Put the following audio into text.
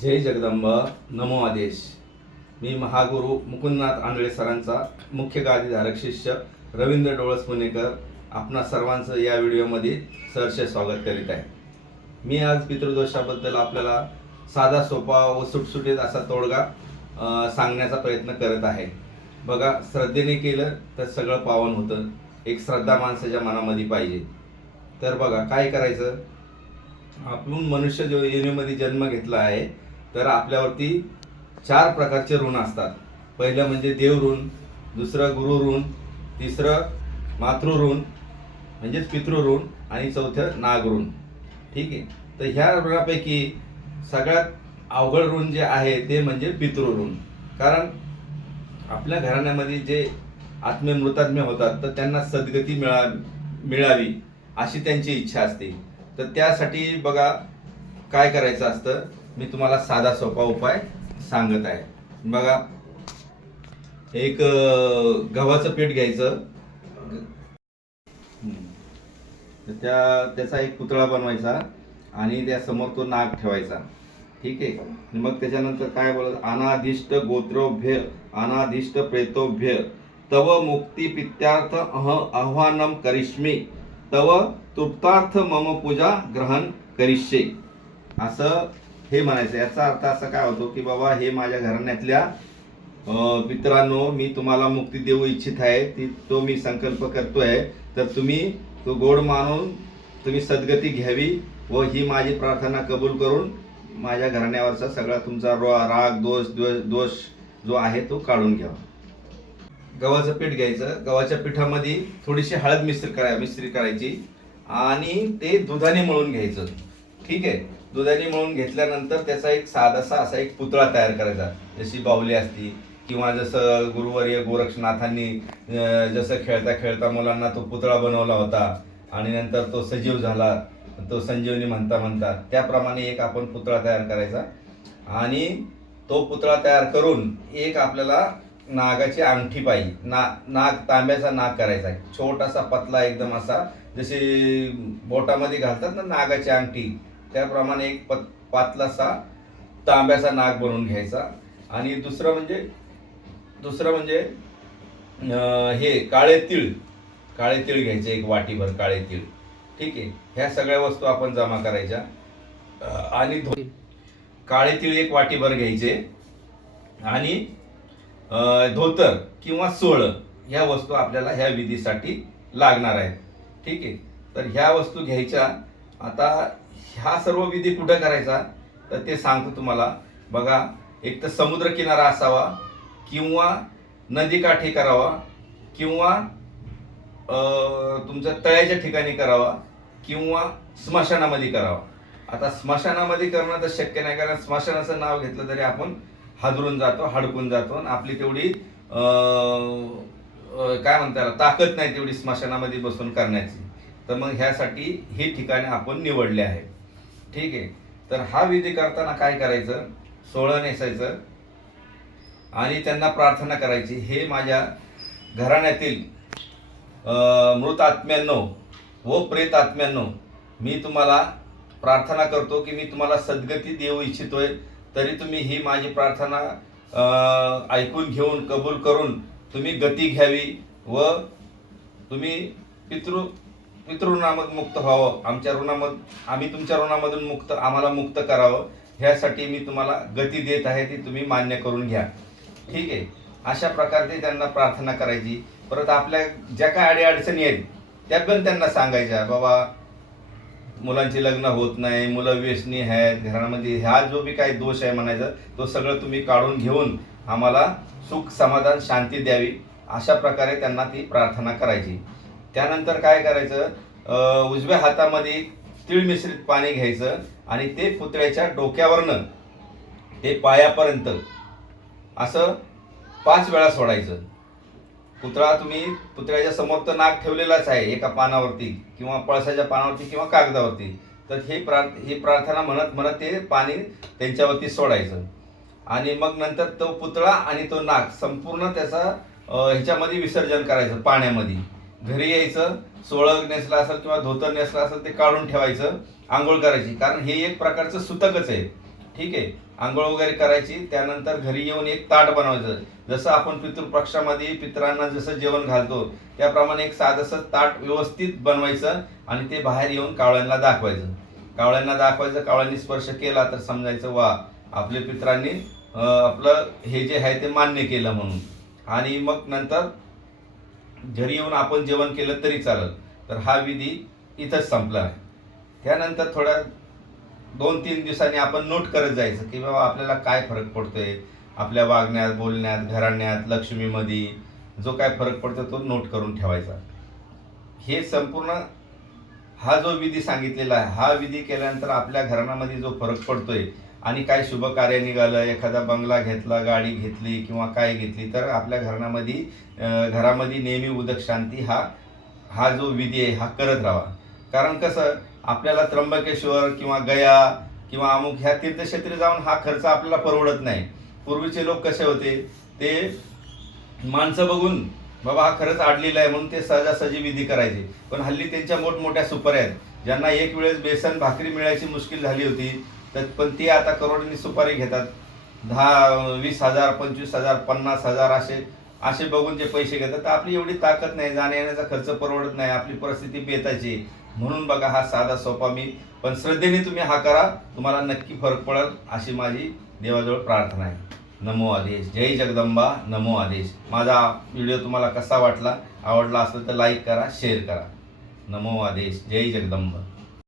जय जगदंबा, नमो आदेश. मी महागुरु मुकुंदनाथ आंधळे सरांचा मुख्य गादीधारक शिष्य रवींद्र डोळस पुणेकर आपणा सर्वांचं या व्हिडिओमध्ये सहर्ष स्वागत करीत आहे. मी आज पितृदोषाबद्दल आपल्याला साधा सोपा व सुटसुटीत असा तोडगा सांगण्याचा प्रयत्न करत आहे. बघा, श्रद्धेने केलं तर सगळं पावन होतं. एक श्रद्धा माणसाच्या मनामध्ये पाहिजे. तर बघा काय करायचं, आपण मनुष्य जो योनीमध्ये जन्म घेतला आहे तर आपल्यावरती 4 प्रकारचे ऋण असतात. पहिलं म्हणजे देव ऋण, दुसरं गुरु ऋण, तिसरं मातृ ऋण म्हणजेच पितृ ऋण आणि चौथं नाग ऋण. ठीक आहे. तर ह्या ऋणापैकी सगळ्यात अवघड ऋण जे आहे ते म्हणजे पितृ ऋण. कारण आपल्या घराण्यामध्ये जे आत्मे मृतात्मे होतात तर त्यांना सद्गती मिळावी अशी त्यांची इच्छा असते. तर त्यासाठी बघा काय करायचं असतं, मी तुम्हाला साधा सोपा उपाय सांगत आहे. बघा, एक गव्हाचं पीठ घ्यायचं, त्याचा एक पुतळा बनवायचा आणि त्या समोर तो नाग ठेवायचा. ठीक आहे. मग त्याच्यानंतर काय बोलायचं, अनादिष्ट गोत्रोभ्य अनादिष्ट प्रेतोभ्य तव मुक्ती पित्यार्थ आह्वानम करिष्मी तव तृप्तार्थ मम पूजा ग्रहण करिष्ये, असं हे म्हणायचं. याचा अर्थ असा काय होतो की बाबा, हे माझ्या घराण्यातल्या पितरांनो, मी तुम्हाला मुक्ती देऊ इच्छित आहे, तो मी संकल्प करतोय. तर तुम्ही तो गोड मानून तुम्ही सद्गती घ्यावी व ही माझी प्रार्थना कबूल करून माझ्या घराण्यावरचा सगळा तुमचा राग दोष जो आहे तो काढून घ्यावा. गव्हाचं पीठ घ्यायचं, गव्हाच्या पिठामध्ये थोडीशी हळद मिश्री करायची आणि ते दुधाने मळून घ्यायचं. ठीक आहे. दुधाने मळून घेतल्यानंतर त्याचा एक साधासा असा एक पुतळा तयार करायचा. जशी बाहुली असती किंवा जसं गुरुवर्य गोरक्षनाथांनी जसं खेळता खेळता मुलांना तो पुतळा बनवला होता आणि नंतर तो सजीव झाला, तो संजीवनी म्हणता त्याप्रमाणे एक आपण पुतळा तयार करायचा. आणि तो पुतळा तयार करून एक आपल्याला नागाची अंगठी पाहिजे. नाग तांब्याचा नाग करायचा, छोटासा पतला एकदम असा, जसे बोटामध्ये घालतात ना नागाची अंगठी, त्याप्रमाणे एक पातलासा तांब्याचा नाग बनवून घ्यायचा. आणि दुसरं म्हणजे हे काळे तीळ घ्यायचे, एक वाटीभर काळे तीळ. ठीक आहे. ह्या सगळ्या वस्तू आपण जमा करायच्या. आणि काळे तीळ एक वाटीभर घ्यायचे आणि धोतर किंवा सोळं ह्या वस्तू आपल्याला ह्या विधीसाठी लागणार आहेत. ठीक आहे. तर ह्या वस्तू घ्यायच्या. आता ह्या सर्व विधी कुठं करायचा तर ते सांगतो तुम्हाला. बघा, एक तर समुद्र किनारा असावा किंवा नदीकाठी करावा किंवा तुमच्या तळ्याच्या ठिकाणी करावा किंवा स्मशानामध्ये करावा. आता स्मशानामध्ये करणं तर शक्य नाही, कारण स्मशानाचं नाव घेतलं तरी आपण हादरून जातो, हडकून जातो आणि आपली तेवढी काय म्हणता ताकद नाही तेवढी स्मशानामध्ये बसून करण्याची. तर मग ह्यासाठी ही ठिकाणे आपण निवडले आहे. ठीक आहे. तर हा विधी करताना काय करायचं, सोळं नेसायचं आणि त्यांना प्रार्थना करायची, हे माझ्या घराण्यातील मृत आत्म्यांनो व प्रेत आत्म्यांनो, मी तुम्हाला प्रार्थना करतो की मी तुम्हाला सद्गती देऊ इच्छितोय. तरी तुम्ही ही माझी प्रार्थना ऐकून घेऊन कबूल करून तुम्ही गती घ्यावी व तुम्ही पितृऋणामधून मुक्त व्हावं, आम्ही तुमच्या ऋणामधून आम्हाला मुक्त करावं, ह्यासाठी मी तुम्हाला गती देत आहे, ती तुम्ही मान्य करून घ्या. ठीक आहे. अशा प्रकारे त्यांना प्रार्थना करायची. परत आपल्या ज्या काय अडीअडचणी आहेत त्या पण त्यांना सांगायच्या. बाबा, मुलांची लग्न होत नाही, मुलं व्यसनी आहेत घरामध्ये, ह्या जो बी काही दोष आहे म्हणायचं तो सगळं तुम्ही काढून घेऊन आम्हाला सुख समाधान शांती द्यावी, अशा प्रकारे त्यांना ती प्रार्थना करायची. त्यानंतर काय करायचं, उजव्या हातामध्ये तीळ मिश्रित पाणी घ्यायचं आणि ते पुतळ्याच्या डोक्यावरनं ते पायापर्यंत असं 5 वेळा सोडायचं. तुम्ही पुतळ्याच्या समोर तर नाग ठेवलेलाच आहे एका पानावरती किंवा पळसाच्या पानावरती किंवा कागदावरती. तर ही प्रार्थना म्हणत ते पाणी त्यांच्यावरती सोडायचं. आणि मग नंतर तो पुतळा आणि तो नाग संपूर्ण त्याचा ह्याच्यामध्ये विसर्जन करायचं पाण्यामध्ये. घरी यायचं, सोळं नेसलं असेल किंवा धोतर नेसलं असेल ते काढून ठेवायचं, आंघोळ करायची, कारण हे एक प्रकारचं सुतकच आहे. ठीक आहे. आंघोळ वगैरे करायची, त्यानंतर घरी येऊन एक ताट बनवायचं. जसं आपण पितृपक्षामध्ये पितरांना जसं जेवण घालतो त्याप्रमाणे एक साधंसं ताट व्यवस्थित बनवायचं आणि ते बाहेर येऊन कावळ्यांना दाखवायचं. कावळ्यांनी स्पर्श केला तर समजायचं वा आपल्या पितरांनी आपलं हे जे आहे ते मान्य केलं म्हणून. आणि मग नंतर घरी येऊन आपण जेवण केलं तरी चालेल. तर हा विधी इथंच संपला आहे. त्यानंतर थोड्या 2-3 दिवसांनी आपण नोट करत जायचं की बाबा आपल्याला काय फरक पडतोय आपल्या वागण्यात, बोलण्यात, घराण्यात, लक्ष्मीमध्ये जो काय फरक पडतो तो नोट करून ठेवायचा. हे संपूर्ण हा जो विधी सांगितलेला आहे, हा विधी केल्यानंतर आपल्या घराण्यामध्ये जो फरक पडतोय आणि काय शुभ कार्य निघालं, एखादा बंगला घेतला, गाडी घेतली किंवा काय घेतली, तर आपल्या घरामध्ये नेहमी उदक शांती हा जो विधी आहे हा करत राहावा. कारण कसं आपल्याला त्र्यंबकेश्वर किंवा गया किंवा अमुक ह्या तीर्थक्षेत्री जाऊन हा खर्च आपल्याला परवडत नाही. पूर्वीचे लोक कसे होते, ते माणसं बघून बाबा हा खरंच आडलेला आहे म्हणून ते सहजासहजी विधी करायचे. पण हल्ली त्यांच्या मोठमोठ्या सुपाऱ्या आहेत, ज्यांना एक वेळेस बेसन भाकरी मिळायची मुश्किल झाली होती, तर पण ते आता करोडोंनी सुपारी घेतात. 10-20,000, 25,000, 50,000 असे बघून जे पैसे घेतात. तर आपली एवढी ताकद नाही, जाण्या येण्याचा खर्च परवडत नाही, आपली परिस्थिती बेताची. म्हणून बघा हा साधा सोपा पण श्रद्धेने तुम्ही हा करा, तुम्हाला नक्की फरक पडेल अशी माझी देवाजवळ प्रार्थना आहे. नमो आदेश. जय जगदंबा. नमो आदेश. माझा व्हिडिओ तुम्हाला कसा वाटला, आवडला असेल तर लाईक करा, शेअर करा. नमो आदेश. जय जगदंबा.